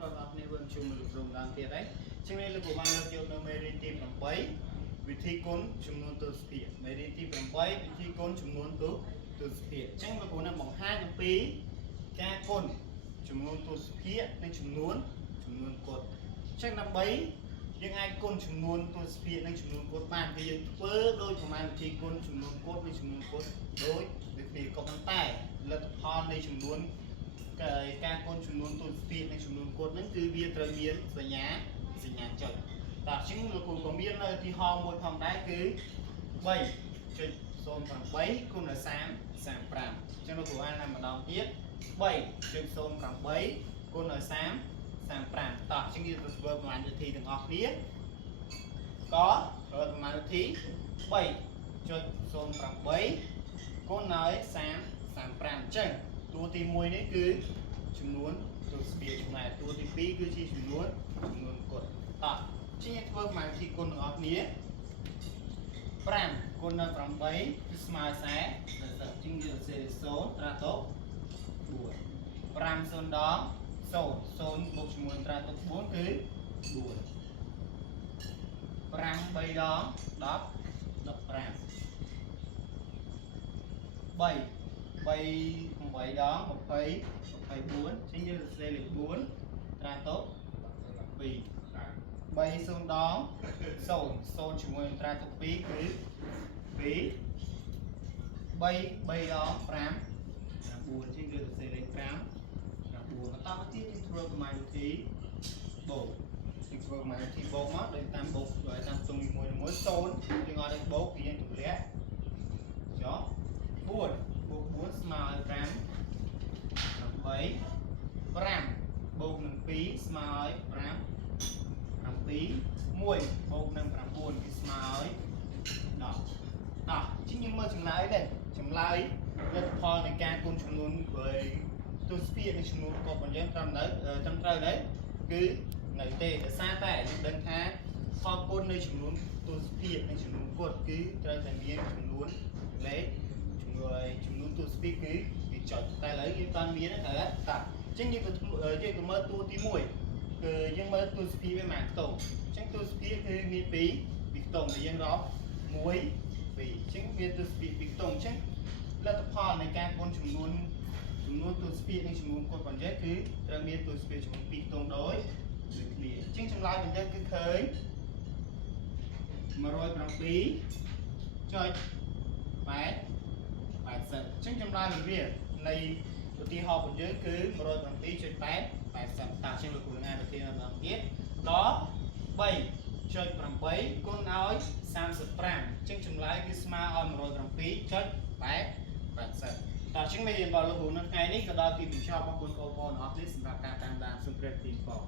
rồi học nên vườn chung lực dùng đang tiệt đấy cho nên là của bạn là tiêu nó mới đi tìm bằng bấy vị thi côn chung luôn từ spiệt mới đi tìm bằng bấy vị thi côn chung luôn từ spiệt chẳng là của nó bằng hai năm pí ca côn chung luôn từ spiệt nên chung luôn cột chắc năm bấy nhưng ai côn chung luôn từ spiệt nên chung luôn cột bàn thìយើងធ្វើដោយប្រមាណវិធីគុណចំនួនគត់ឬចំនួនគត់ដោយវិធីក៏ប៉ុន្តែលទ្ធផលនៃចំនួនការគុណចំនួនទូស្ពីដនិងចំនួនគត់ហ្នឹងគឺវាត្រូវមានសញ្ញាចុចតើអញ្ចឹងលោកគ្រូក៏មាននៅឧទាហរណ៍មួយផងដែរគឺ 3.08 គុណនឹង35អញ្ចឹងលោកគ្រូអានម្ដងទៀត 3.08 គុណនឹង35តោះអញ្ចឹងយើងទៅធ្វើប្រមាណវិធីទាំងអស់គ្នាក៏ធ្វើប្រមាណវិធី 3.08 គុណនឹង35អញ្ចឹងតួទី1នេះគឺចំនួនទូស្ពីឆ្ងាយតួទី2គឺជាចំនួនគត់តោះជាងធ្វើប្រមាណវិធីគុណទាំងអស់គ្នា5គុណនឹង8គឺស្មើ40ជាងយើងសេ0ត្រាតុក4 5 0ដង0 0បូកជាមួយត្រាតុក4គឺ4 5 3ដង10 15 3 8ដង20 24ជាងយើងសរសេរលេខ4ត្រាតុក2 3 0ដង0 0ជាមួយត្រាតុក2គឺ2 3 ដង5 9ជាងយើងសរសេរលេខ5 9បន្តមកទៀតយើងធ្វើប្រមាណវិធីបូកយើងធ្វើប្រមាណវិធីបូកមកដោយតាមបូកដោយតាមទង់នីមួយៗ0យើងអត់ឲ្យបូកគឺយើងទម្លាក់ចុះ4បូក4ស្មើឲ្យ5 8 5បូកនឹង2ស្មើឲ្យ5 7 1បូកនឹង9គឺស្មើឲ្យ10តោះជាងយើងមើលចម្លើយនេះចម្លើយលទ្ធផលនៃការគុណចំនួនទូស្ពីនិងចំនួនគប់របស់យើងត្រឹមត្រូវđấyគឺនៅទេដោយសារតែយើងដឹងថាផលគុណនៃចំនួនទូស្ពីនិងចំនួនគត់គឺត្រូវតែមានចំនួនលេខចំនួនទូស្ពីគឺវាចុចតែឥឡូវយើងបានមានហើយតើអញ្ចឹងយើងទៅមើលតួទី1គឺយើងមើលទូស្ពីវាម៉ាខ្ទង់អញ្ចឹងទូស្ពីគឺមាន2ខ្ទង់ដែលយើងរាប់1 2អញ្ចឹងមានទូស្ពី2ខ្ទង់អញ្ចឹងលទ្ធផលនៃការគុណចំនួនទូស្ពីនិងចំនួនគត់របស់យើងគឺត្រូវមានទូស្ពីចំនួន2ខ្ទង់ដូចគ្នាអញ្ចឹងចម្លើយរបស់យើងគឺឃើញ 107.8 80អញ្ចឹងចម្លើយរបស់វានៃឧទាហរណ៍របស់យើងគឺ 107.8 80តើជាងលោកគ្រូនឹងអានវិធីម្ដងទៀតដល់ 3.8 គុណឲ្យ35អញ្ចឹងចម្លើយគឺស្មើឲ្យ 107.8 80តើជាងមេរៀនរបស់លោកគ្រូនៅថ្ងៃនេះក៏ដល់ទីបញ្ចប់របស់បងប្អូនអរគុណសម្រាប់ការតាមដានសូមព្រះទីផង